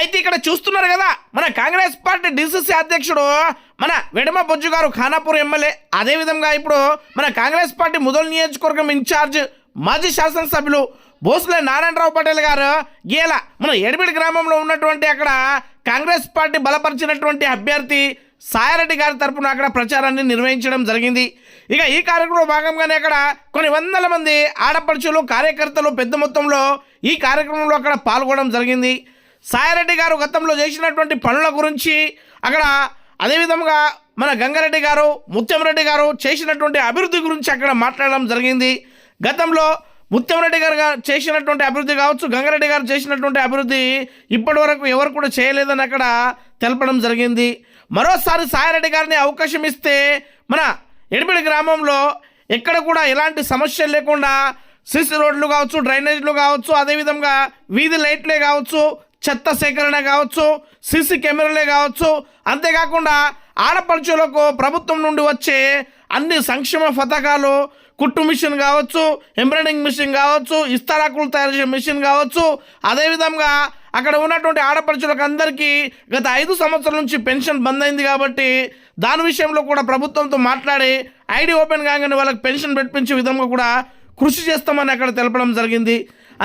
అయితే ఇక్కడ చూస్తున్నారు కదా మన కాంగ్రెస్ పార్టీ డిసిసి అధ్యక్షుడు మన వెడమ బొజ్జు గారు ఖానాపూర్ ఎమ్మెల్యే, అదేవిధంగా ఇప్పుడు మన కాంగ్రెస్ పార్టీ ముదల్ నియోజకవర్గం ఇన్ఛార్జ్ మాజీ శాసనసభ్యులు భోస్లే నారాయణరావు పటేల్ గారు గీల మన ఎడిబిడి గ్రామంలో ఉన్నటువంటి అక్కడ కాంగ్రెస్ పార్టీ బలపరిచినటువంటి అభ్యర్థి సాయారెడ్డి గారి తరపున అక్కడ ప్రచారాన్ని నిర్వహించడం జరిగింది. ఇక ఈ కార్యక్రమంలో భాగంగానే అక్కడ కొన్ని వందల మంది ఆడపడుచులు కార్యకర్తలు పెద్ద మొత్తంలో ఈ కార్యక్రమంలో అక్కడ పాల్గొనడం జరిగింది. సాయారెడ్డి గారు గతంలో చేసినటువంటి పనుల గురించి అక్కడ, అదేవిధంగా మన గంగారెడ్డి గారు ముత్యంరెడ్డి గారు చేసినటువంటి అభివృద్ధి గురించి అక్కడ మాట్లాడడం జరిగింది. గతంలో ముత్యంరెడ్డి గారు చేసినటువంటి అభివృద్ధి కావచ్చు, గంగారెడ్డి గారు చేసినటువంటి అభివృద్ధి ఇప్పటి వరకు ఎవరు కూడా చేయలేదని అక్కడ తెలపడం జరిగింది. మరోసారి సాయారెడ్డి గారిని అవకాశం ఇస్తే మన ఎడిబిడి గ్రామంలో ఎక్కడ కూడా ఎలాంటి సమస్యలు లేకుండా సిసి రోడ్లు కావచ్చు, డ్రైనేజ్లు కావచ్చు, అదేవిధంగా వీధి లైట్లే కావచ్చు, చెత్త సేకరణ కావచ్చు, సీసీ కెమెరాలే కావచ్చు, అంతేకాకుండా ఆడపడుచులకు ప్రభుత్వం నుండి వచ్చే అన్ని సంక్షేమ పథకాలు, కుట్టు మిషన్ కావచ్చు, ఎంబ్రాయిడింగ్ మిషన్ కావచ్చు, ఇస్తారాకులు తయారు చేసే మిషన్ కావచ్చు, అదేవిధంగా అక్కడ ఉన్నటువంటి ఆడపడుచులకు అందరికీ గత 5 సంవత్సరాల నుంచి పెన్షన్ బంద్ అయింది కాబట్టి దాని విషయంలో కూడా ప్రభుత్వంతో మాట్లాడి ఐడి ఓపెన్ కాగానే వాళ్ళకి పెన్షన్ పెట్టించే విధంగా కూడా కృషి చేస్తామని అక్కడ తెలపడం జరిగింది.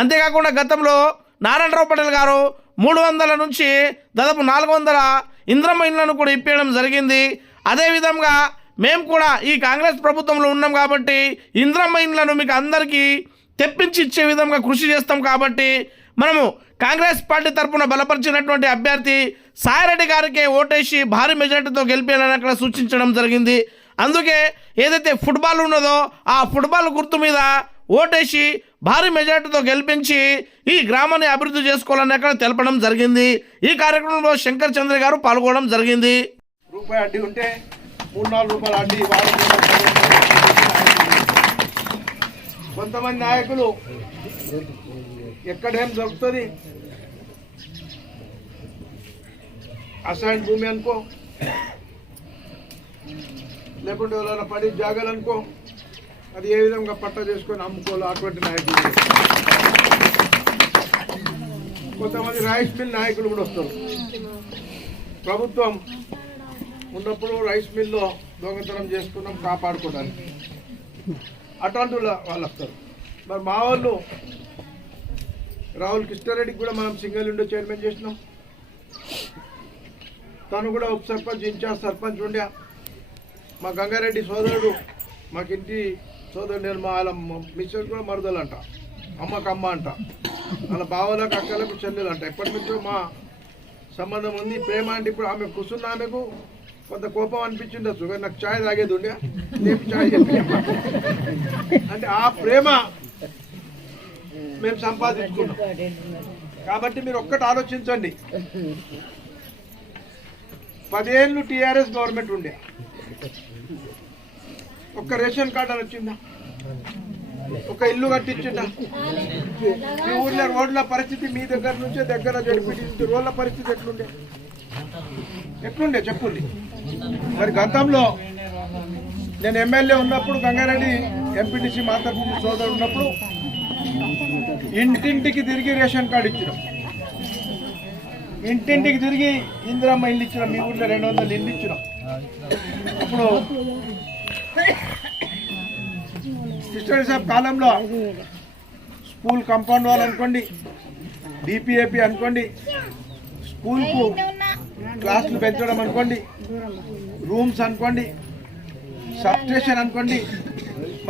అంతేకాకుండా గతంలో నారాయణరావు పటేల్ గారు 300 నుంచి దాదాపు 400 ఇంద్రమ్మ ఇండ్లను కూడా ఇప్పించడం జరిగింది. అదేవిధంగా మేము కూడా ఈ కాంగ్రెస్ ప్రభుత్వంలో ఉన్నాం కాబట్టి ఇంద్రమ్మ ఇండ్లను మీకు అందరికీ తెప్పించి ఇచ్చే విధంగా కృషి చేస్తాం కాబట్టి మనము కాంగ్రెస్ పార్టీ తరఫున బలపరిచినటువంటి అభ్యర్థి సాయారెడ్డి గారికి ఓటేసి భారీ మెజార్టీతో గెలిపేయాలని అక్కడ సూచించడం జరిగింది. అందుకే ఏదైతే ఫుట్బాల్ ఉన్నదో ఆ ఫుట్బాల్ గుర్తు మీద ఓటేసి భారీ మెజార్టీతో గెలిపించి ఈ గ్రామాన్ని అభివృద్ధి చేసుకోవాలని అక్కడ తెలపడం జరిగింది. ఈ కార్యక్రమంలో శంకర్ చంద్ర గారు పాల్గొనడం జరిగింది. రూపాయి అడ్డీ ఉంటే 3-4 రూపాయలు అడ్డీ కొంతమంది నాయకులు ఎక్కడేం దొరుకుతుంది అసైన్ భూమి అనుకో, లేకుంటే ఎవరైనా పడి జాగాలు అనుకో, అది ఏ విధంగా పట్ట చేసుకొని అమ్ముకోవాలి అటువంటి నాయకులు. కొంతమంది రైస్ మిల్ నాయకులు కూడా వస్తారు. ప్రభుత్వం ఉన్నప్పుడు రైస్ మిల్లో దొంగతనం చేసుకున్నాం కాపాడుకోవడానికి, అటువంటి వాళ్ళు వస్తారు. మరి మా వాళ్ళు రాహుల్ కృష్ణారెడ్డికి కూడా మనం సింగల్ విండో చైర్మన్ చేసినాం. తను కూడా ఉప సర్పంచ్, ఇన్ఛార్జ్ సర్పంచ్ ఉండే. మా గంగారెడ్డి సోదరుడు, మాకింటి సోదరుడు, నేను మా వాళ్ళ మిస్సెస్ కూడా మరుదలు అంట, అమ్మకు అమ్మ అంట, వాళ్ళ బావలకు అక్కలకు చెల్లెలు అంట. ఎప్పటి నుంచో మా సంబంధం ఉంది, ప్రేమ. అంటే ఇప్పుడు ఆమె కూర్చున్న ఆమెకు కొంత కోపం అనిపించిండొచ్చు, కానీ నాకు ఛాయ్ తాగేది ఉండే, నేను ఛాయ్ చెప్పి అంటే ఆ ప్రేమ మేము సంపాదించుకున్నాం. కాబట్టి మీరు ఒక్కటి ఆలోచించండి, 10 ఏళ్ళు టీఆర్ఎస్ గవర్నమెంట్ ఉండే, ఒక్క రేషన్ కార్డు అని వచ్చిందా, ఒక ఇల్లు కట్టించిందా? మీ ఊర్లో రోడ్ల పరిస్థితి, మీ దగ్గర నుంచే దగ్గర జడిపి రోడ్ల పరిస్థితి ఎట్లుండే చెప్పుంది. మరి గతంలో నేను ఎమ్మెల్యే ఉన్నప్పుడు, గంగారెడ్డి ఎంపీటీసీ మా తరఫు సోదరుడు ఉన్నప్పుడు ఇంటింటికి తిరిగి రేషన్ కార్డు ఇచ్చినాం, ఇంటింటికి తిరిగి ఇందిరమ్మ ఇల్లు ఇచ్చినాం. మీ ఊళ్ళో 200 ఇల్లు ఇచ్చినాం. అప్పుడు సిస్టర్ సాబ్ కాలంలో స్కూల్ కాంపౌండ్ వాల్ అనుకోండి, డిపిఏపి అనుకోండి, స్కూల్కు క్లాసులు పెంచడం అనుకోండి, రూమ్స్ అనుకోండి, సబ్ స్టేషన్ అనుకోండి.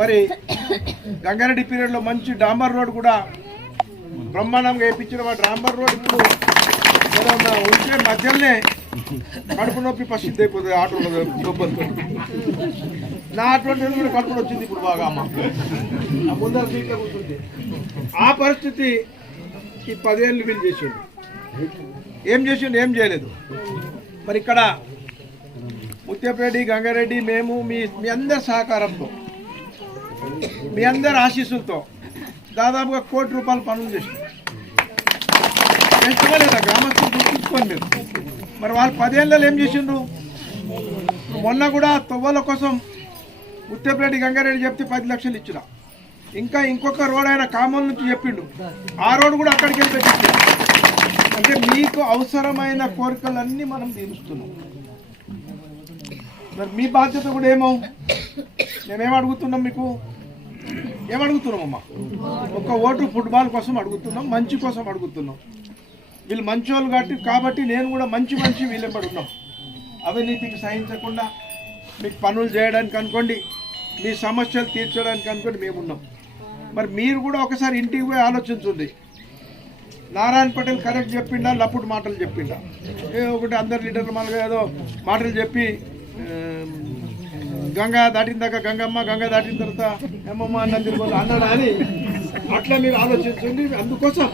మరి గంగారెడ్డి పీరియడ్లో మంచి డాంబర్ రోడ్ కూడా బ్రహ్మాండంగా వేయించిన. వాడు డాంబర్ రోడ్ ఇప్పుడు ఉంటే మధ్యలోనే కడుపు నొప్పి ప్రసిద్ధి అయిపోతుంది ఆటోలో దొబ్బలతో. నా అటువంటి కూడా కడుపులో వచ్చింది ఇప్పుడు బాగా. అమ్మ ముందర సీట్లో కూర్చుంది. ఆ పరిస్థితి ఈ 10 ఏళ్ళు వీళ్ళు చేసిండు. ఏం చేసిండు? ఏం చేయలేదు. మరి ఇక్కడ ముత్యపరెడ్డి, గంగారెడ్డి, మేము మీ అందరి సహకారంతో, మీ అందరి ఆశీస్సులతో దాదాపుగా 1 కోటి రూపాయల పనులు చేసినాం. లేదా గ్రామస్తులు గుర్తుంచుకోండి మీరు. మరి వాళ్ళు 10 ఏళ్ళలో ఏం చేసిండ్రు? మొన్న కూడా తొవ్వల కోసం ముత్యపరెడ్డి గంగారెడ్డి చెప్తే 10 లక్షలు ఇచ్చిన. ఇంకా ఇంకొక రోడ్ ఆయన కామల్ నుంచి చెప్పిండు, ఆ రోడ్ కూడా అక్కడికి వెళ్ళి పెట్టించారు. అంటే మీకు అవసరమైన కోరికలన్నీ మనం తీరుస్తున్నాం. మరి మీ బాధ్యత కూడా మేమేం అడుగుతున్నాం, మీకు ఏమడుగుతున్నామమ్మా? ఒక ఓటు ఫుట్బాల్ కోసం అడుగుతున్నాం, మంచి కోసం అడుగుతున్నాం. వీళ్ళు మంచోళ్ళు కాబట్టి నేను కూడా మంచి వీళ్ళెంబడున్నాం. అవినీతికి సహించకుండా మీకు పనులు చేయడానికి అనుకోండి, మీ సమస్యలు తీర్చడానికి అనుకోండి మేమున్నాం. మరి మీరు కూడా ఒకసారి ఇంటికి పోయి ఆలోచించుంది. నారాయణ పటేల్ కరెక్ట్ చెప్పిండా, లప్పుడు మాటలు చెప్పిండా? ఒకటి అందరు లీడర్లు మనగా ఏదో మాటలు చెప్పి గంగా దాటిన దాకా గంగమ్మ, గంగ దాటిన తర్వాత ఏమమ్మ అన్న తిరుగులు అన్నాడా అని అట్లా మీరు ఆలోచించండి. అందుకోసం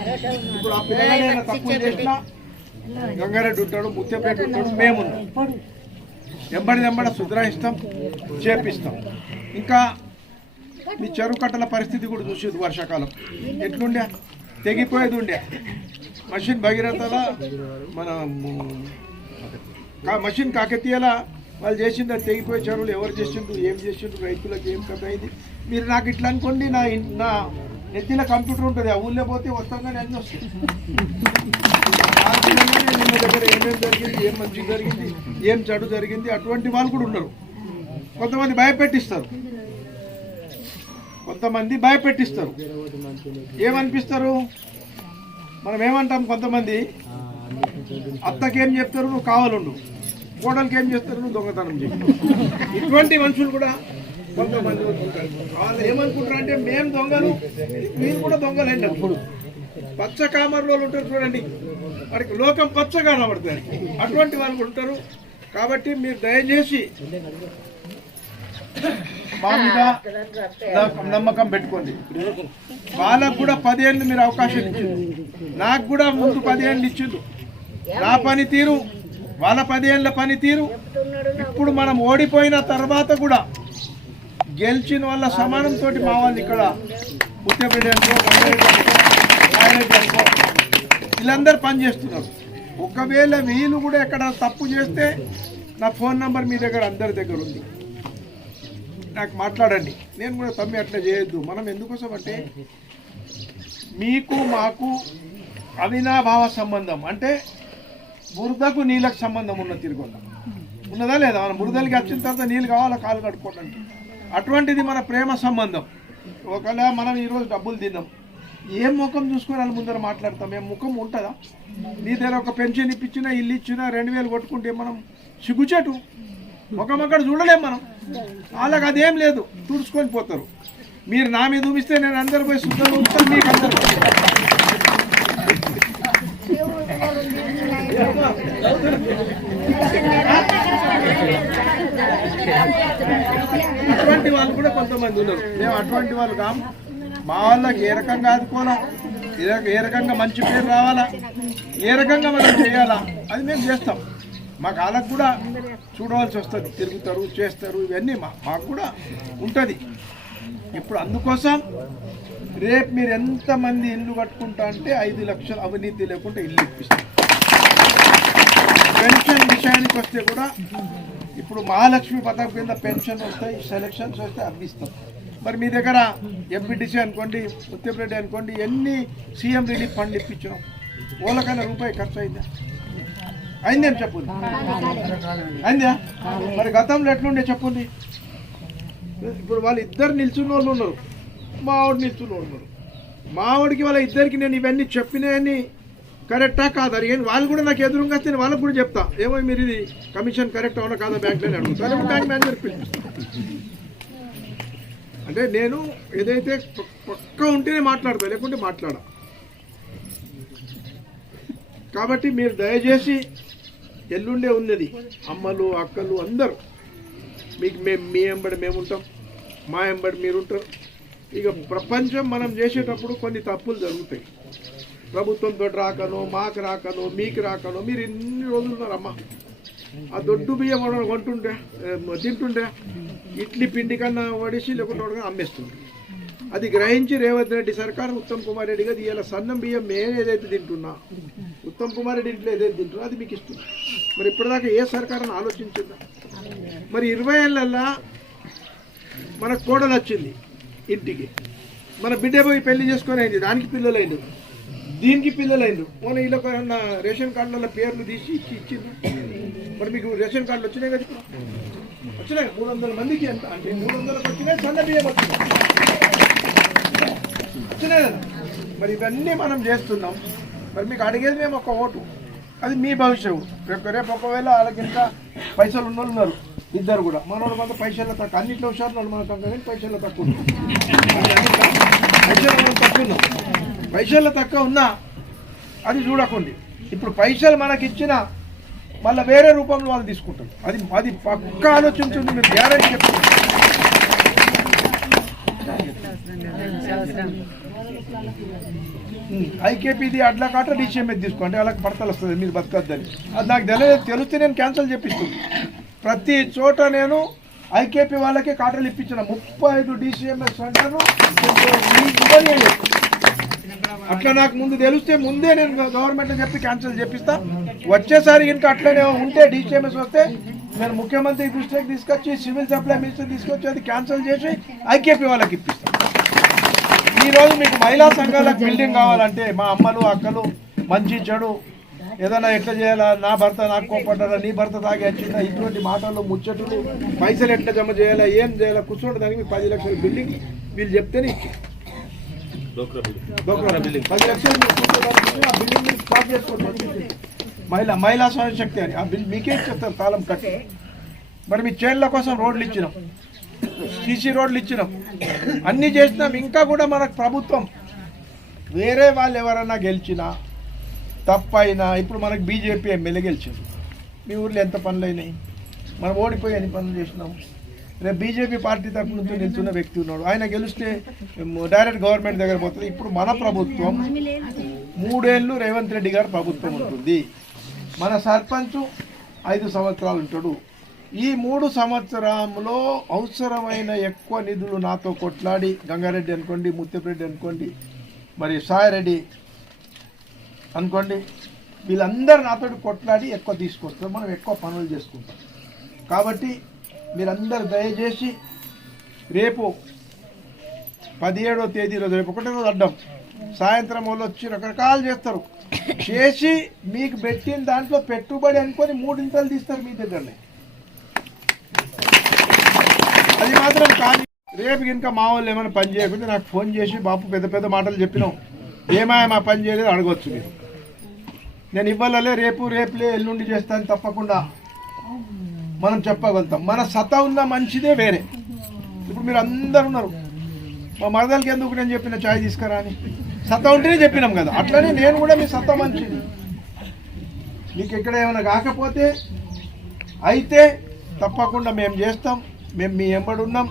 ఇప్పుడు ఆ పిల్లగాడైనా తప్పులు చేసినా గంగారెడ్డి ఉంటాడు, ముత్యపేట ఉంటాడు, మేమున్నాం. వెంబడి సుధరాయిస్తాం, చేపిస్తాం. ఇంకా మీ చెరువు కట్టల పరిస్థితి కూడా చూసేది. వర్షాకాలం ఎట్లుండే, తెగిపోయేది ఉండే. మషిన్ భగీరథలా మన మషిన్ కాకతీయలా వాళ్ళు చేసింది, అది తెగిపోయే చెరువులు ఎవరు చేసిండ్రు, ఏం చేసిండ్రు, రైతులకు ఏం కథ అయింది. మీరు నాకు ఇట్లా అనుకోండి, నా నెత్తిలో కంప్యూటర్ ఉంటుంది, ఆ ఊళ్ళో పోతే వస్తాగానే అన్నీ వస్తాయి. నిన్న దగ్గర ఏమేమి జరిగింది, ఏం మంచి జరిగింది, ఏం చెడు జరిగింది, అటువంటి వాళ్ళు కూడా ఉన్నారు. కొంతమంది భయపెట్టిస్తారు, ఏమనిపిస్తారు? మనం ఏమంటాం, కొంతమంది అత్తకేం చెప్తారు, నువ్వు కావాలండు, కోడలికి ఏం చేస్తారు, నువ్వు దొంగతనం చెప్పు. ఇటువంటి మనుషులు కూడా కొంతమంది వాళ్ళు ఏమనుకుంటారు అంటే మేము దొంగలు, మీరు కూడా దొంగలండి. అప్పుడు పచ్చ కామర్లో ఉంటారు చూడండి, వాడికి లోకం పచ్చగా కనబడుతుంది. అటువంటి వాళ్ళు కూడా ఉంటారు. కాబట్టి మీరు దయచేసి మా మీద నమ్మకం పెట్టుకోండి. వాళ్ళకు కూడా 10 ఏళ్ళు మీరు అవకాశం ఇచ్చింది, నాకు కూడా ముందు 10 ఏళ్ళు ఇచ్చిండు. నా పనితీరు, వాళ్ళ 10 ఏళ్ళ పనితీరు, ఇప్పుడు మనం ఓడిపోయిన తర్వాత కూడా గెలిచిన వాళ్ళ సమానంతో మా వాళ్ళు ఇక్కడ ముత్యపేట అనుకో, అనుకో వీళ్ళందరూ పనిచేస్తున్నారు. ఒకవేళ వీళ్ళు కూడా ఎక్కడ తప్పు చేస్తే నా ఫోన్ నంబర్ మీ దగ్గర అందరి దగ్గర ఉంది, నాకు మాట్లాడండి. నేను కూడా తమ్మి అట్లా చేయొద్దు. మనం ఎందుకోసం అంటే మీకు మాకు అవినాభావ సంబంధం, అంటే బురదకు నీళ్ళకు సంబంధం ఉన్న తిరుగుందా ఉన్నదా లేదా? మనం బురదలకి వచ్చిన తర్వాత నీళ్ళు కావాలా కాలు కట్టుకోవడానికి, అటువంటిది మన ప్రేమ సంబంధం. ఒకవేళ మనం ఈరోజు డబ్బులు తిన్నాం, ఏం ముఖం చూసుకొని వాళ్ళ ముందర మాట్లాడతాం? ఏం ముఖం ఉంటుందా? నీ దగ్గర ఒక పెన్షన్ ఇప్పించినా, ఇల్లు ఇచ్చినా 2000 కొట్టుకుంటే మనం సిగ్గుచేటు ముఖం అక్కడ చూడలేం మనం. వాళ్ళకి అదేం లేదు, తుడుచుకొని పోతారు. మీరు నా మీద చూపిస్తే నేను అందరు పోయి శుద్ధం చూస్తాను, మీకు అందరు అటువంటి వాళ్ళు కూడా కొంతమంది ఉన్నారు. మేము అటువంటి వాళ్ళు కాము. మా వాళ్ళకి ఏ రకంగా ఆదుకోవాలా, ఏ రకంగా మంచి పేరు రావాలా, ఏ రకంగా మనం చేయాలా, అది మేము చేస్తాం. మాకు వాళ్ళకు కూడా చూడవలసి వస్తుంది, తిరుగుతారు, చేస్తారు, ఇవన్నీ మాకు కూడా ఉంటుంది. ఇప్పుడు అందుకోసం రేపు మీరు ఎంతమంది ఇల్లు కట్టుకుంటా అంటే 5 లక్షలు అవినీతి లేకుండా ఇల్లు ఇప్పిస్తారు. పెన్షన్ విషయానికి వస్తే కూడా ఇప్పుడు మహాలక్ష్మి పథకం కింద పెన్షన్ వస్తాయి, సెలక్షన్స్ వస్తే అవి ఇస్తాం. మరి మీ దగ్గర ఎంపీటీసీ అనుకోండి, ముత్యపరెడ్డి అనుకోండి, ఎన్ని సీఎం రిలీఫ్ ఫండ్ ఇప్పించినాం? ఓలకైనా రూపాయి ఖర్చు అయిందా? అయిందేం చెప్పుంది? అయిందా? మరి గతంలో ఎట్లుండే చెప్పుంది? ఇప్పుడు వాళ్ళు ఇద్దరు నిల్చున్న వాళ్ళు ఉన్నారు, మావాడు నిల్చున్న వాళ్ళు ఉన్నారు. మావాడికి వాళ్ళ ఇద్దరికి నేను ఇవన్నీ చెప్పినాయని కరెక్టా కాదా అని వాళ్ళు కూడా నాకు ఎదురుగా వస్తే వాళ్ళకు కూడా చెప్తా, ఏమో మీరు ఇది కమిషన్ కరెక్ట్ అవునా కాదా బ్యాంక్లోనే అడుగుతారు, బ్యాంక్ మేనేజర్ పిలిపిస్తాను. అంటే నేను ఏదైతే పక్కా ఉంటేనే మాట్లాడతా, లేకుంటే మాట్లాడా. కాబట్టి మీరు దయచేసి ఎల్లుండే ఉన్నది, అమ్మలు అక్కలు అందరూ మీకు మీ ఎంబడి మేము ఉంటాం, మా ఎంబడి మీరు ఉంటారు. ఇక ప్రపంచం మనం చేసేటప్పుడు కొన్ని తప్పులు జరుగుతాయి. ప్రభుత్వంతో రాకను, మాకు రాకను, మీకు రాకను. మీరు ఎన్ని రోజులు ఉన్నారమ్మా? ఆ దొడ్డు బియ్యం కొంటుండే తింటుండే, ఇడ్లీ పిండి కన్నా వడిసి లేకుంటే అమ్మేస్తుండే. అది గ్రహించి రేవంత్ రెడ్డి సర్కార్, ఉత్తమ్ కుమార్ రెడ్డి గారు ఇవాళ సన్నం బియ్యం నేను ఏదైతే తింటున్నా, ఉత్తమ్ కుమార్ రెడ్డి ఇంట్లో ఏదైతే తింటున్నా అది మీకు ఇస్తున్నా. మరి ఇప్పటిదాకా ఏ సర్కార్ అని ఆలోచించిందా? మరి 20 ఏళ్ళల్లో మన కోడలు వచ్చింది ఇంటికి, మన బిడ్డ పోయి పెళ్లి చేసుకొని అయింది, దానికి పిల్లలైంది. దీనికి పిల్లలు అయినారు. మొన్న వీళ్ళకి ఏమన్నా రేషన్ కార్డుల పేర్లు తీసి ఇచ్చిండ్రు. మరి మీకు రేషన్ కార్డులు వచ్చినాయి కదా, ఇప్పుడు వచ్చినాయి 300 మందికి. ఎంత అంటే 300కి వచ్చినాయి, సన్న బియ్యం వచ్చినాయి కదా. మరి ఇవన్నీ మనం చేస్తున్నాం. మరి మీకు అడిగేది మేము ఒక ఓటు, అది మీ భవిష్యత్తు. రేపు ఒకవేళ వాళ్ళకి ఇంకా పైసలు ఉన్న వాళ్ళు ఉన్నారు, ఇద్దరు కూడా మనోడు కొంత పైసలు తక్కువ, అన్నింటిలో హుషారు మనకు కానీ పైసలు తక్కువ పైసలు తక్కువ ఉన్నా అది చూడకండి. ఇప్పుడు పైసలు మనకి ఇచ్చినా మళ్ళీ వేరే రూపంలో వాళ్ళు తీసుకుంటారు. అది పక్కా ఆలోచించండి, మీరు గ్యారెంటీ చెప్తారు. ఐకేపీది అడ్ల కాట డిసిఎంఏ తీసుకోండి, వాళ్ళకి పడతలు వస్తుంది, మీరు బతకద్దని. అది నాకు తెలిస్తే నేను క్యాన్సిల్ చేపిస్తుంది. ప్రతి చోట నేను ఐకేపీ వాళ్ళకి కాటలు ఇప్పించిన 35 డిసిఎంఎస్ సెంటర్లు అట్లా నాకు ముందు తెలిస్తే ముందే నేను గవర్నమెంట్ చెప్పి క్యాన్సిల్ చేపిస్తా. వచ్చేసారి ఇంకా అట్లనే ఉంటే డిసిఎంఎస్ వస్తే నేను ముఖ్యమంత్రి దృష్టికి తీసుకొచ్చి సివిల్ సప్లై మినిస్టర్ తీసుకొచ్చి అది క్యాన్సిల్ చేసి ఐకేపీ వాళ్ళకి ఇప్పిస్తాను. ఈరోజు మీకు మహిళా సంఘాలకు బిల్డింగ్ కావాలంటే మా అమ్మలు అక్కలు మంచి చెడు ఏదైనా ఎట్లా చేయాలా, నా భర్త నాకు కోపడ్డా, నీ భర్త తాగి వచ్చిందా, ఇటువంటి మాటలు ముచ్చట్లు, పైసలు ఎట్లా జమ చేయాలా, ఏం చేయాలా, కూర్చోండి. దానికి మీకు 10 లక్షల బిల్డింగ్ వీళ్ళు చెప్తేనే ఇచ్చి బిల్డింగ్ 10 లక్షలు మీరు కూర్చోడానికి ఆ బిల్డింగ్ మీరు స్టార్ట్ చేసుకోండి. మహిళా స్వయం శక్తి అని ఆ బిల్ మీకే ఇచ్చేస్తారు తాళం కట్టి. మరి మీ చేళ్ల కోసం రోడ్లు ఇచ్చినాం, సీసీ రోడ్లు ఇచ్చినాం, అన్నీ చేసినాం. ఇంకా కూడా మనకు ప్రభుత్వం వేరే వాళ్ళు ఎవరన్నా గెలిచినా తప్పైనా, ఇప్పుడు మనకు బీజేపీ ఎమ్మెల్యే గెలిచింది, మీ ఊర్లో ఎంత పనులు అయినాయి, మనం ఓడిపోయి ఎన్ని పనులు చేసినాము. రేపు బీజేపీ పార్టీ తరఫు నుంచి నిల్చున్న వ్యక్తి ఉన్నాడు, ఆయన గెలిస్తే డైరెక్ట్ గవర్నమెంట్ దగ్గర పోతుంది. ఇప్పుడు మన ప్రభుత్వం 3 ఏళ్ళు రేవంత్ రెడ్డి గారు ప్రభుత్వం ఉంటుంది, మన సర్పంచ్ 5 సంవత్సరాలు ఉంటాడు. ఈ 3 సంవత్సరంలో అవసరమైన ఎక్కువ నిధులు నాతో కొట్లాడి, గంగారెడ్డి అనుకోండి, ముత్యపరెడ్డి అనుకోండి, మరి సాయిరెడ్డి అనుకోండి, వీళ్ళందరూ నాతో కొట్లాడి ఎక్కువ తీసుకొస్తారు, మనం ఎక్కువ పనులు చేసుకుంటాం. కాబట్టి మీరందరూ దయచేసి రేపు 17వ తేదీ రోజు, రేపు 1వ రోజు అడ్డం, సాయంత్రం వాళ్ళు వచ్చి రకరకాలు చేస్తారు, చేసి మీకు పెట్టిన దాంట్లో పెట్టుబడి అనుకొని 3 తీస్తారు మీ దగ్గరనే. అది మాత్రం కానీ రేపు ఇంకా మా వాళ్ళు ఏమైనా పని చేయకపోతే నాకు ఫోన్ చేసి, బాపు పెద్ద పెద్ద మాటలు చెప్పినాం, ఏమాయ మా పని చేయలేదు అడగవచ్చు మీరు. నేను ఇవ్వాలలే రేపులే ఎల్లుండి చేస్తాను తప్పకుండా మనం చెప్పగలుగుతాం. మన సత్తా ఉన్న మంచిదే వేరే. ఇప్పుడు మీరు అందరు ఉన్నారు, మా మరదలకి ఎందుకు నేను చెప్పిన ఛాయ్ తీసుకురా అని, సత్తా ఉంటేనే చెప్పినాం కదా. అట్లనే నేను కూడా మీ సత్తా మంచిది, మీకు ఎక్కడ ఏమైనా కాకపోతే అయితే తప్పకుండా మేము చేస్తాం, మేము మీ ఎంబడున్నాం.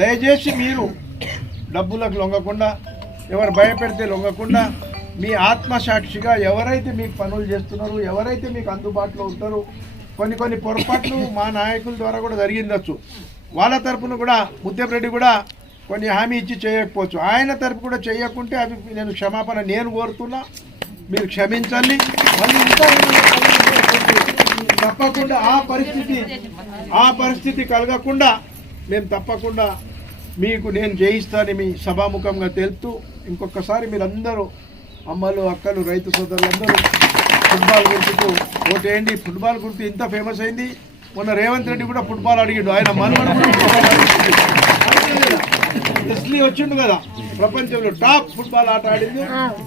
దయచేసి మీరు డబ్బులకు లొంగకుండా, ఎవరు భయపెడితే లొంగకుండా, మీ ఆత్మసాక్షిగా ఎవరైతే మీకు పనులు చేస్తున్నారో, ఎవరైతే మీకు అందుబాటులో ఉంటారో, కొన్ని పొరపాట్లు మా నాయకుల ద్వారా కూడా జరిగిందచ్చు, వాళ్ళ తరపున కూడా ముత్యపరెడ్డి కూడా కొన్ని హామీ ఇచ్చి చేయకపోవచ్చు, ఆయన తరపు కూడా చేయకుంటే అవి నేను క్షమాపణ నేను కోరుతున్నా, మీరు క్షమించండి. మళ్ళీ ఇంకా తప్పకుండా ఆ పరిస్థితి కలగకుండా మేము తప్పకుండా మీకు నేను చేయిస్తానని మీ సభాముఖంగా తెలుపుతూ, ఇంకొకసారి మీరందరూ అమ్మలు అక్కలు రైతు సోదరులందరూ ఫుట్బాల్ గుర్తుకు ఓటేయండి. ఫుట్బాల్ గుర్తు ఇంత ఫేమస్ అయింది, మొన్న రేవంత్ రెడ్డి కూడా ఫుట్బాల్ అడిగాడు, ఆయన మనవడు ఎస్లీ వచ్చిండు కదా, ప్రపంచంలో టాప్ ఫుట్బాల్ ఆట ఆడింది.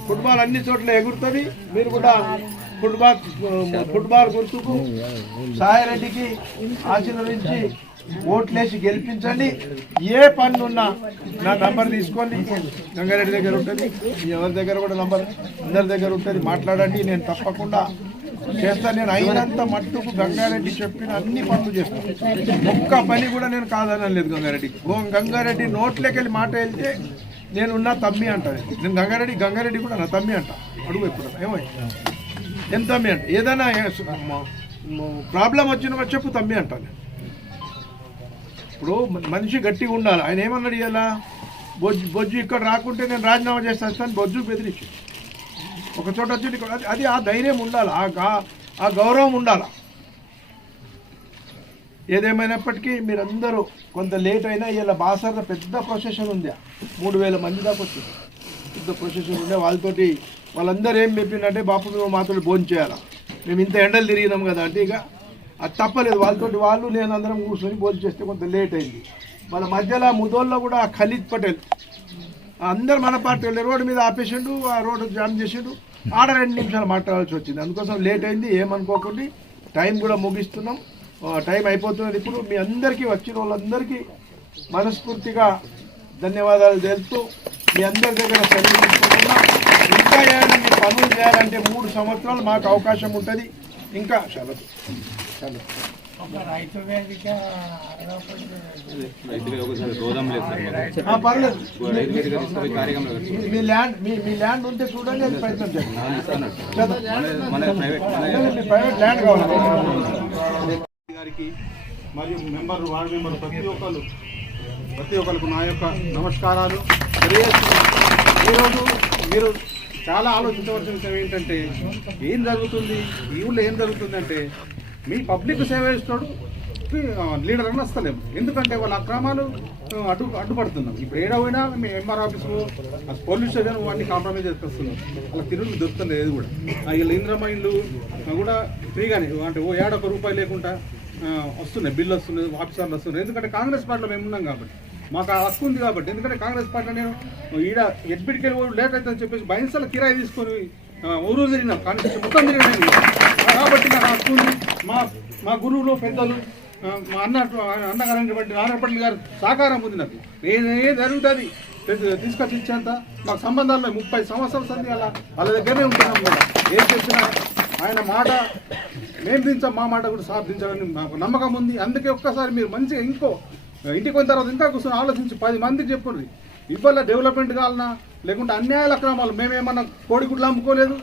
ఫుట్బాల్ అన్ని చోట్ల ఎగురుతుంది. మీరు కూడా ఫుట్బాల్ గుర్తుకు సాయిరెడ్డికి ఆశీర్వదించి ఓట్లేసి గెలిపించండి. ఏ పనులున్నా నా నంబర్ తీసుకోండి, గంగారెడ్డి దగ్గర ఉంటుంది, ఎవరి దగ్గర కూడా నంబర్ అందరి దగ్గర ఉంటుంది, మాట్లాడండి. నేను తప్పకుండా చేస్తాను. నేను అయినంత మట్టుకు గంగారెడ్డి చెప్పిన అన్ని పనులు చేస్తాను. ఒక్క పని కూడా నేను కాదనలేదు గంగారెడ్డి. గంగారెడ్డి నోట్లోకి వెళ్ళి మాట వెళ్తే నేనున్నా తమ్మి అంటాను. నేను గంగారెడ్డి కూడా నా తమ్మి అంట. అడుగు ఎప్పుడు ఏమో ఏం తమ్మి అంట, ఏదైనా ప్రాబ్లం వచ్చినా చెప్పు తమ్మి అంటాను. ఇప్పుడు మనిషి గట్టిగా ఉండాలి. ఆయన ఏమన్నాడు ఇలా, బొజ్జు ఇక్కడ రాకుంటే నేను రాజీనామా చేస్తాను, బొజ్జు బెదిరించి ఒక చోట వచ్చి అది ఆ ధైర్యం ఉండాలి, ఆ గౌరవం ఉండాలి. ఏదేమైనప్పటికీ మీరందరూ కొంత లేట్ అయినా ఇలా బాసర్లో పెద్ద ప్రొసెషన్ ఉంది, 3000 మంది దాకా వచ్చింది. పెద్ద ప్రొసెషన్ ఉండే, వాళ్ళతోటి వాళ్ళందరూ ఏం చెప్పిందంటే బాపు మేము మాతో భోజనం చేయాలా, మేము ఇంత ఎండలు తిరిగినాం కదా అంటే ఇక అది తప్పలేదు. వాళ్ళతోటి వాళ్ళు నేను అందరం కూర్చొని భోజనం చేస్తే కొంత లేట్ అయింది. వాళ్ళ మధ్యలో ముదోల్లో కూడా ఖలీద్ పటేల్ అందరు మన పార్టీ వాళ్ళు రోడ్డు మీద ఆపేసిండు, ఆ రోడ్డు జామ్ చేసిండు. ఆడ 2 నిమిషాలు మాట్లాడాల్సి వచ్చింది, అందుకోసం లేట్ అయింది. ఏమనుకోకుండా టైం కూడా ముగిస్తున్నాం, టైం అయిపోతున్నది. ఇప్పుడు మీ అందరికీ వచ్చిన వాళ్ళందరికీ మనస్ఫూర్తిగా ధన్యవాదాలు తెలుపుతూ మీ అందరి దగ్గర సెలవు తీసుకుంటున్నా. ఇంకా ఏమైనా మీ పనులు చేయాలంటే 3 సంవత్సరాలు మాకు అవకాశం ఉంటుంది. ఇంకా పర్లేదు, మీ ల్యాండ్ ఉంటే చూడండి, అది ప్రయత్నం చేయండి. మీ ప్రైవేట్ ల్యాండ్ కావాలి గారికి మరియు వార్డు మెంబర్ ప్రతి ఒక్కరికి నా యొక్క నమస్కారాలు తెలియజేస్తున్నాను. ఈరోజు మీరు చాలా ఆలోచించవలసిన విషయం ఏంటంటే, ఏం జరుగుతుంది ఈ ఊళ్ళో, ఏం జరుగుతుందంటే పబ్లిక్ సేవ ఇస్తాడు లీడర్ అని వస్తలేము. ఎందుకంటే వాళ్ళ అక్రమాలు అడ్డుపడుతున్నాం. ఇప్పుడు ఏడవైనా మీ ఎంఆర్ ఆఫీసులో పోలీస్ స్టేషన్ వాటిని కాంప్రమైజ్ చేస్తున్నాం. అలా తిరుగులు దొరుకుతుంది ఏది కూడా. వీళ్ళ ఇంద్రమ్మ ఇల్లు కూడా ఫ్రీగానే, అంటే ఏడొక రూపాయి లేకుండా వస్తున్నాయి, బిల్లు వస్తున్నాయి, ఆఫీసర్లు వస్తున్నాయి. ఎందుకంటే కాంగ్రెస్ పార్టీలో మేము ఉన్నాం కాబట్టి, మాకు ఆ హక్కు ఉంది కాబట్టి. ఎందుకంటే కాంగ్రెస్ పార్టీలో నేను ఈడ ఎడ్బిట్కి వెళ్ళి లేట్ అవుతుందని చెప్పేసి బైన్సాల కిరాయి తీసుకొని ఊరు తిరిగినాం, కాంగ్రెస్ మొత్తం తిరిగినాయి కాబట్టి నాకు హక్కు ఉంది. మా గురువులు పెద్దలు మా అన్నగారు నారాయణపల్లి గారు సహకారం ఉంది. నాకు ఏ జరుగుతుంది తీసుకొచ్చి ఇచ్చేంత మాకు సంబంధాలు 30 సంవత్సరాల సంది అలా వాళ్ళ దగ్గరనే ఉంటున్నాం కదా. ఏం చెప్పినా ఆయన మాట మేము దించాం, మా మాట కూడా సాధించాలని మాకు నమ్మకం ఉంది. అందుకే ఒక్కసారి మీరు మంచిగా ఇంటికి పోయిన తర్వాత ఇంకా కూర్చొని ఆలోచించి 10 మందికి చెప్పుర్రి. ఇవాళ డెవలప్మెంట్ కావాలన్నా లేకుంటే అన్యాయాల అక్రమాలు మేమేమన్నా కోడిగుడ్లు అమ్ముకోలేదు,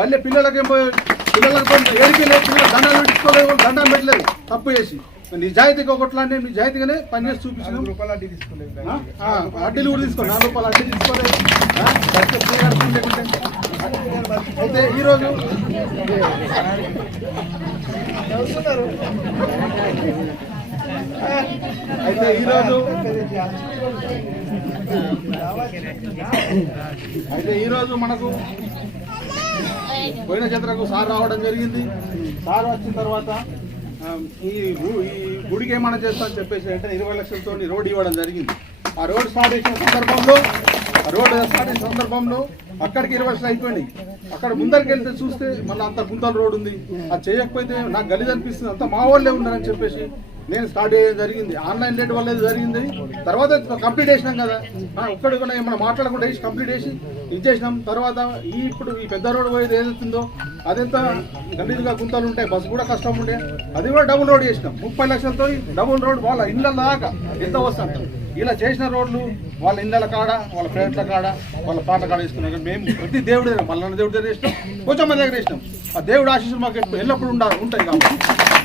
బల్లె పిల్లలకి ఏడికి లేదు, పిల్లలు దండాలు పెట్టుకోలేదు, దండాలు పెట్టలేదు, తప్పు చేసి నిజాయితీగా ఒకట్లానే నిజాయితీగానే పనిచేసి చూపించినాం. అడ్డీలు కూడా తీసుకోండి, 4 రూపాయలు అడ్డీ తీసుకోలేదు. అయితే ఈరోజు మనకు పోయిన జత్రకు సార్ రావడం జరిగింది. సార్ వచ్చిన తర్వాత ఈ గుడికి ఏమైనా చేస్తామని చెప్పేసి అంటే 20 లక్షలతో రోడ్ ఇవ్వడం జరిగింది. ఆ రోడ్ స్టార్ట్ చేసిన సందర్భంలో అక్కడికి 20 లక్షలు అయిపోయినాయి. అక్కడ ముందరికి వెళ్తే చూస్తే మళ్ళీ అంత గుంతల రోడ్ ఉంది. అది చేయకపోతే నాకు గలీజ్ అనిపిస్తుంది, అంతా మా వాళ్ళే ఉన్నారని చెప్పేసి నేను స్టార్ట్ చేయడం జరిగింది. ఆన్లైన్ రేట్ వల్ల జరిగింది. తర్వాత కంప్లీట్ చేసినాం కదా, ఒక్కడి కూడా ఏమైనా మాట్లాడకుండా వేసి కంప్లీట్ చేసి ఇచ్చేసినాం. తర్వాత ఇప్పుడు ఈ పెద్ద రోడ్ పోయేది ఏదైతుందో అదెంత గలీజ్గా గుంతలు ఉంటాయి, బస్సు కూడా కష్టం ఉండే, అది కూడా డబుల్ రోడ్ చేసినాం. 30 లక్షలతో డబుల్ రోడ్ వాళ్ళ ఇళ్ళ దాకా ఎంత వస్తాం. ఇలా చేసిన రోడ్లు వాళ్ళ ఇళ్ళ కాడ, వాళ్ళ ఫ్రెండ్ల కాడ, వాళ్ళ పాటల కాడ వేసుకున్నాం. మేము ప్రతి దేవుడి దగ్గర, మల్లన్న దేవుడి దగ్గర వేసినాం, కొంచెం దగ్గర వేసినాం. ఆ దేవుడు ఆశీస్సులు మాకు ఎల్లప్పుడూ ఉంటాయి కాబట్టి.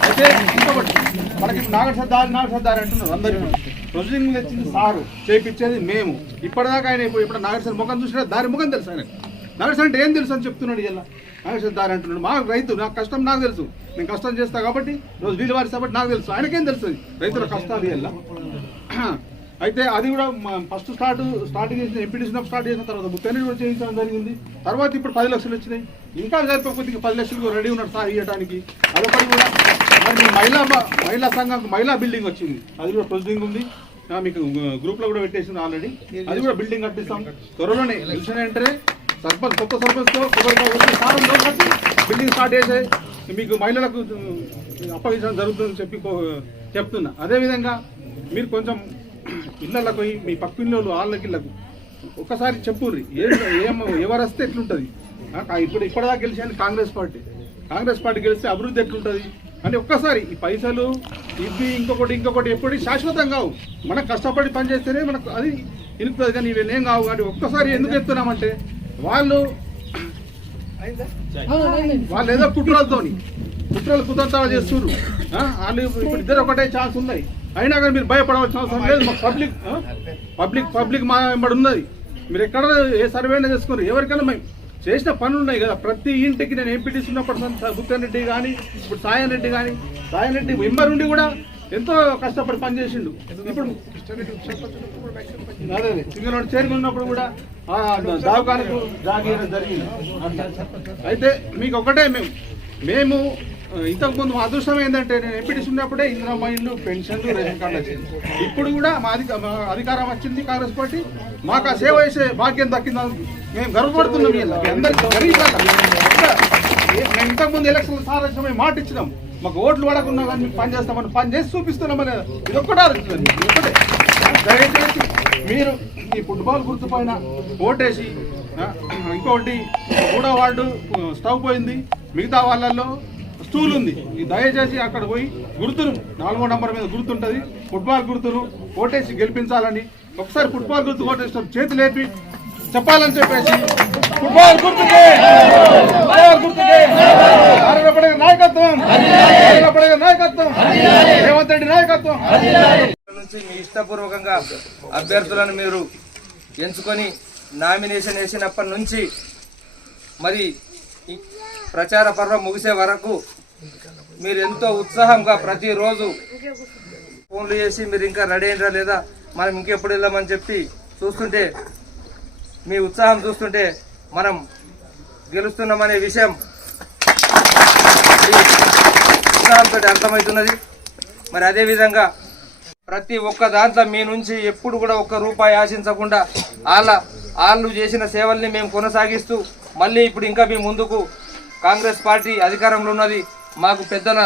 అయితే ఇంకొకటి మనకి నాగసర్దారి అంటున్నారు అందరూ. ప్రొసీడింగ్ తెచ్చింది సారు, చేపించేది మేము. ఇప్పటిదాకా ఆయన ఇప్పుడు నాగేశ్వర ముఖం చూసినా దారి ముఖం తెలుసు ఆయన. నాగేశ్వర అంటే ఏం తెలుసు అని చెప్తున్నాడు. ఇలా నాగేశ్వర దారి అంటున్నాడు. మా రైతు, నాకు కష్టం నాకు తెలుసు, నేను కష్టం చేస్తా కాబట్టి రోజు వీలు వారి కాబట్టి నాకు తెలుసు. ఆయనకేం తెలుసు రైతుల కష్టాలు ఇలా. అయితే అది కూడా ఫస్ట్ స్టార్టింగ్ చేసిన ఎంపీడీ స్టార్ట్ చేసిన తర్వాత 30 కూడా చేయించడం జరిగింది. తర్వాత ఇప్పుడు 10 లక్షలు వచ్చినాయి. ఇంకా సరిపోతే 10 లక్షలు రెడీ ఉన్నాడు సార్ ఇవ్వడానికి. అదొకటి కూడా మరి మహిళా సంఘం మహిళా బిల్డింగ్ వచ్చింది, అది కూడా ప్రొసీడింగ్ ఉంది. మీకు గ్రూప్లో కూడా పెట్టేసింది ఆల్రెడీ. అది కూడా బిల్డింగ్ కట్టిస్తాం త్వరలోనే. ఎలక్షన్ అంటే సర్పంచ్, కొత్త సర్పంచ్తో సారంలో కట్టి బిల్డింగ్ స్టార్ట్ చేసే మీకు మహిళలకు అప్పగించడం జరుగుతుందని చెప్తున్నా. అదేవిధంగా మీరు కొంచెం ఇళ్ళకు పోయి మీ పక్కిళ్ళు వాళ్ళకి ఇళ్ళకు ఒక్కసారి చెప్పుర్రి ఎవరు వస్తే ఎట్లుంటుంది. ఇప్పటిదాకా గెలిచేది కాంగ్రెస్ పార్టీ గెలిస్తే అభివృద్ధి ఎట్లుంటుంది అంటే ఒక్కసారి ఈ పైసలు ఇవి ఇంకొకటి ఎప్పుడు శాశ్వతం కావు. మనం కష్టపడి పనిచేస్తేనే మనకు అది ఇనుకుతుంది, కానీ ఇవి ఏం కావు. కానీ ఒక్కసారి ఎందుకు ఎత్తున్నామంటే వాళ్ళు ఏదో కుట్రలు కుతంత్రాలు చేస్తున్నారు. వాళ్ళు ఇప్పుడు ఇద్దరు ఒకటే ఛాన్స్ ఉన్నాయి. అయినా కానీ మీరు భయపడవలసిన అవసరం లేదు. మాకు పబ్లిక్ మా వెంబడి ఉన్నది. మీరు ఎక్కడ ఏ సర్వే చేసుకున్నారు, ఎవరికైనా మేము చేసిన పనులు ఉన్నాయి కదా. ప్రతి ఇంటికి నేను ఎంపీటీసీ ఉన్నప్పుడు బుక్కన్ రెడ్డి కానీ, ఇప్పుడు సాయన్ రెడ్డి కానీ, సాయన్ రెడ్డి మెంబర్ ఉండి కూడా ఎంతో కష్టపడి పనిచేసిండు. ఇప్పుడు అదే సింగనోడు చైర్మన్ ఉన్నప్పుడు కూడా దావకాలకు జాగీయడం జరిగింది. అయితే మీకు ఒకటే మేము ఇంతకుముందు మా అదృష్టం ఏంటంటే నేను ఎంపీటీసీ ఉన్నప్పుడే ఇందిరమ్మ ఇల్లు, పెన్షన్లు, రేషన్ కార్డు వచ్చింది. ఇప్పుడు కూడా మా అధికారం వచ్చింది కాంగ్రెస్ పార్టీ. మాకు ఆ సేవ చేసే భాగ్యం దక్కిందని మేము గర్వపడుతున్నాం. అందరికీ మేము ఇంతకుముందు ఎలక్షన్ సార్ వచ్చి మేము మాట ఇచ్చినాం, మాకు ఓట్లు పడకున్నా కానీ మీకు పని చేస్తామని పని చేసి చూపిస్తున్నామని. ఇది ఒక్కటే ఆలోచించండి. ఒకటే దయచేసి మీరు ఈ ఫుట్బాల్ గుర్తు పైన ఓటేసి, ఇంకోటి 3వ వార్డు స్టవ్ పోయింది, మిగతా వాళ్ళల్లో స్టూల్ ఉంది, ఈ దయచేసి అక్కడ పోయి గుర్తును 4వ నంబర్ మీద గుర్తుంటుంది, ఫుట్బాల్ గుర్తును ఓటేసి గెలిపించాలని. ఒకసారి ఫుట్బాల్ గుర్తు ఓటేసిన చేతులు లేపి చెప్పాలని చెప్పేసి ఫుట్బాల్ గుర్తుకే, ఫుట్బాల్ గుర్తుకే నాయకత్వం, నాయకత్వం, రేవంత్ రెడ్డి నాయకత్వం నుంచి మీ ఇష్టపూర్వకంగా అభ్యర్థులను మీరు ఎంచుకొని నామినేషన్ వేసినప్పటి నుంచి మరి ఈ ప్రచార పర్వం ముగిసే వరకు మీరు ఎంతో ఉత్సాహంగా ప్రతిరోజు ఫోన్లు చేసి మీరు ఇంకా రెడీ అయినరా లేదా, మనం ఇంకెప్పుడు వెళ్దామని చెప్పి చూస్తుంటే, మీ ఉత్సాహం చూస్తుంటే మనం గెలుస్తున్నామనే విషయం ఉత్సాహంతో అర్థమవుతున్నది. మరి అదేవిధంగా ప్రతి ఒక్క దాంట్లో మీ నుంచి ఎప్పుడు కూడా ఒక్క రూపాయి ఆశించకుండా వాళ్ళు చేసిన సేవల్ని మేము కొనసాగిస్తూ మళ్ళీ ఇప్పుడు ఇంకా మీ ముందుకు కాంగ్రెస్ పార్టీ అధికారంలో ఉన్నది, మాకు పెద్దల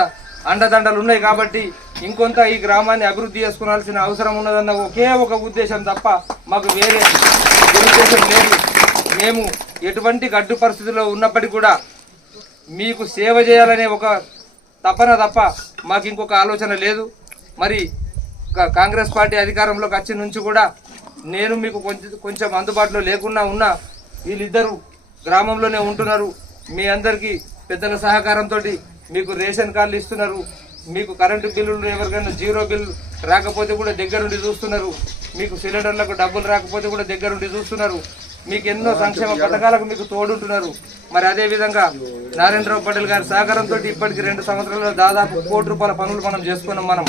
అండదండలు ఉన్నాయి కాబట్టి ఇంకొంత ఈ గ్రామాన్ని అభివృద్ధి చేసుకోవాల్సిన అవసరం ఉన్నదన్న ఒకే ఒక ఉద్దేశం తప్ప మాకు వేరే ఉద్దేశం లేదు. మేము ఎటువంటి గడ్డు పరిస్థితుల్లో ఉన్నప్పటికీ కూడా మీకు సేవ చేయాలనే ఒక తపన తప్ప మాకు ఇంకొక ఆలోచన లేదు. మరి కాంగ్రెస్ పార్టీ అధికారంలోకి వచ్చి నుంచి కూడా నేను మీకు కొంచెం అందుబాటులో లేకున్నా ఉన్నా వీళ్ళిద్దరూ గ్రామంలోనే ఉంటున్నారు. మీ అందరికీ పెద్దల సహకారంతో మీకు రేషన్ కార్డులు ఇస్తున్నారు, మీకు కరెంటు బిల్లులు ఎవరికైనా 0 బిల్లు రాకపోతే కూడా దగ్గరుండి చూస్తున్నారు, మీకు సిలిండర్లకు డబ్బులు రాకపోతే కూడా దగ్గరుండి చూస్తున్నారు, మీకు ఎన్నో సంక్షేమ పథకాలకు మీకు తోడుంటున్నారు. మరి అదేవిధంగా నారాయణరావు పటేల్ గారి సహకారంతో ఇప్పటికి 2 సంవత్సరాల్లో దాదాపు 1 కోటి రూపాయల పనులు మనం చేసుకున్నాం.